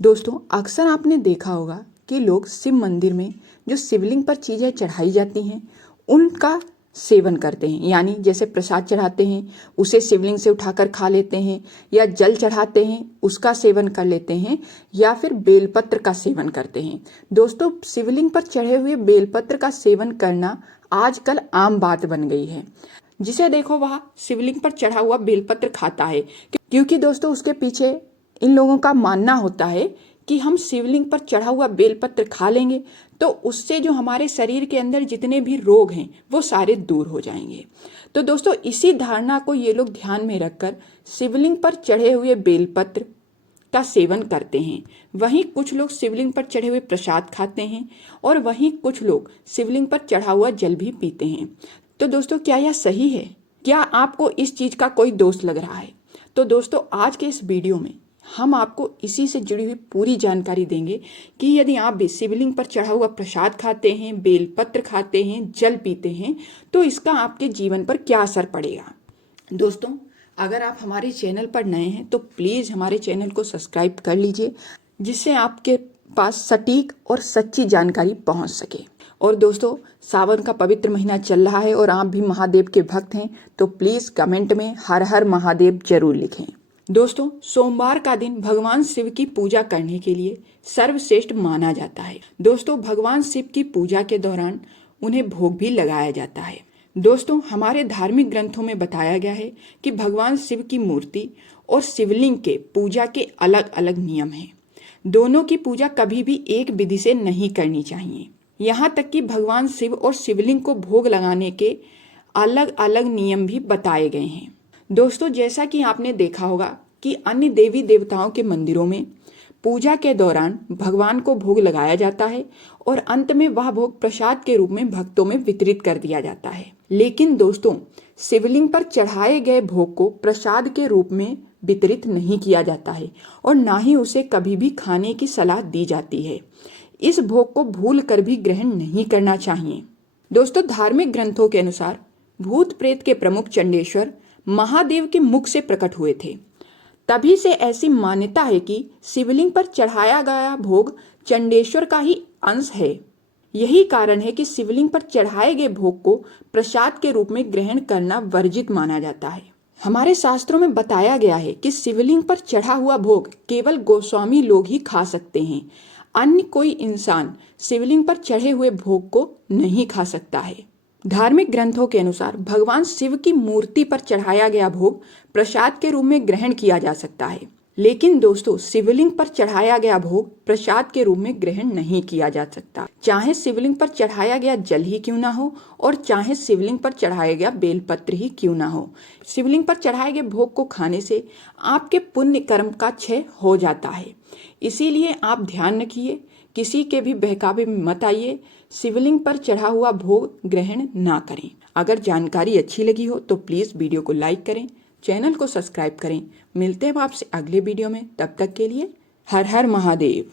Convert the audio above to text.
दोस्तों अक्सर आपने देखा होगा कि लोग शिव मंदिर में जो शिवलिंग पर चीज़ें चढ़ाई जाती हैं उनका सेवन करते हैं, यानी जैसे प्रसाद चढ़ाते हैं उसे शिवलिंग से उठाकर खा लेते हैं, या जल चढ़ाते हैं उसका सेवन कर लेते हैं, या फिर बेलपत्र का सेवन करते हैं। दोस्तों शिवलिंग पर चढ़े हुए बेलपत्र का सेवन करना आजकल आम बात बन गई है। जिसे देखो वह शिवलिंग पर चढ़ा हुआ बेलपत्र खाता है, क्योंकि दोस्तों उसके पीछे इन लोगों का मानना होता है कि हम शिवलिंग पर चढ़ा हुआ बेलपत्र खा लेंगे तो उससे जो हमारे शरीर के अंदर जितने भी रोग हैं वो सारे दूर हो जाएंगे। तो दोस्तों इसी धारणा को ये लोग ध्यान में रखकर शिवलिंग पर चढ़े हुए बेलपत्र का सेवन करते हैं। वहीं कुछ लोग शिवलिंग पर चढ़े हुए प्रसाद खाते हैं और वहीं कुछ लोग शिवलिंग पर चढ़ा हुआ जल भी पीते हैं। तो दोस्तों क्या यह सही है? क्या आपको इस चीज़ का कोई दोष लग रहा है? तो दोस्तों आज के इस वीडियो में हम आपको इसी से जुड़ी हुई पूरी जानकारी देंगे कि यदि आप भी शिवलिंग पर चढ़ा हुआ प्रसाद खाते हैं, बेलपत्र खाते हैं, जल पीते हैं तो इसका आपके जीवन पर क्या असर पड़ेगा। दोस्तों अगर आप हमारे चैनल पर नए हैं तो प्लीज़ हमारे चैनल को सब्सक्राइब कर लीजिए, जिससे आपके पास सटीक और सच्ची जानकारी पहुंच सके। और दोस्तों सावन का पवित्र महीना चल रहा है और आप भी महादेव के भक्त हैं तो प्लीज़ कमेंट में हर हर महादेव जरूर लिखें। दोस्तों सोमवार का दिन भगवान शिव की पूजा करने के लिए सर्वश्रेष्ठ माना जाता है। दोस्तों भगवान शिव की पूजा के दौरान उन्हें भोग भी लगाया जाता है। दोस्तों हमारे धार्मिक ग्रंथों में बताया गया है कि भगवान शिव की मूर्ति और शिवलिंग के पूजा के अलग अलग नियम हैं। दोनों की पूजा कभी भी एक विधि से नहीं करनी चाहिए। यहाँ तक कि भगवान शिव और शिवलिंग को भोग लगाने के अलग अलग नियम भी बताए गए हैं। दोस्तों जैसा कि आपने देखा होगा कि अन्य देवी देवताओं के मंदिरों में पूजा के दौरान भगवान को भोग लगाया जाता है और अंत में वह भोग प्रसाद के रूप में भक्तों में वितरित कर दिया जाता है। लेकिन दोस्तों शिवलिंग पर चढ़ाए गए भोग को प्रसाद के रूप में वितरित नहीं किया जाता है और ना ही उसे कभी भी खाने की सलाह दी जाती है। इस भोग को भूल कर भी ग्रहण नहीं करना चाहिए। दोस्तों धार्मिक ग्रंथों के अनुसार भूत प्रेत के प्रमुख चंडेश्वर महादेव के मुख से प्रकट हुए थे। तभी से ऐसी मान्यता है कि शिवलिंग पर चढ़ाया गया भोग चंडेश्वर का ही अंश है। यही कारण है कि शिवलिंग पर चढ़ाए गए भोग को प्रसाद के रूप में ग्रहण करना वर्जित माना जाता है। हमारे शास्त्रों में बताया गया है कि शिवलिंग पर चढ़ा हुआ भोग केवल गोस्वामी लोग ही खा सकते हैं। अन्य कोई इंसान शिवलिंग पर चढ़े हुए भोग को नहीं खा सकता है। धार्मिक ग्रंथों के अनुसार भगवान शिव की मूर्ति पर चढ़ाया गया भोग प्रसाद के रूप में ग्रहण किया जा सकता है, लेकिन दोस्तों शिवलिंग पर चढ़ाया गया भोग प्रसाद के रूप में ग्रहण नहीं किया जा सकता, चाहे शिवलिंग पर चढ़ाया गया जल ही क्यों ना हो और चाहे शिवलिंग पर चढ़ाया गया बेलपत्र ही क्यों ना हो। शिवलिंग पर चढ़ाए गए भोग को खाने से आपके पुण्य कर्म का क्षय हो जाता है। इसीलिए आप ध्यान रखिए, किसी के भी बहकावे में मत आइए, शिवलिंग पर चढ़ा हुआ भोग ग्रहण ना करें। अगर जानकारी अच्छी लगी हो तो प्लीज़ वीडियो को लाइक करें, चैनल को सब्सक्राइब करें। मिलते हैं आपसे अगले वीडियो में, तब तक के लिए हर हर महादेव।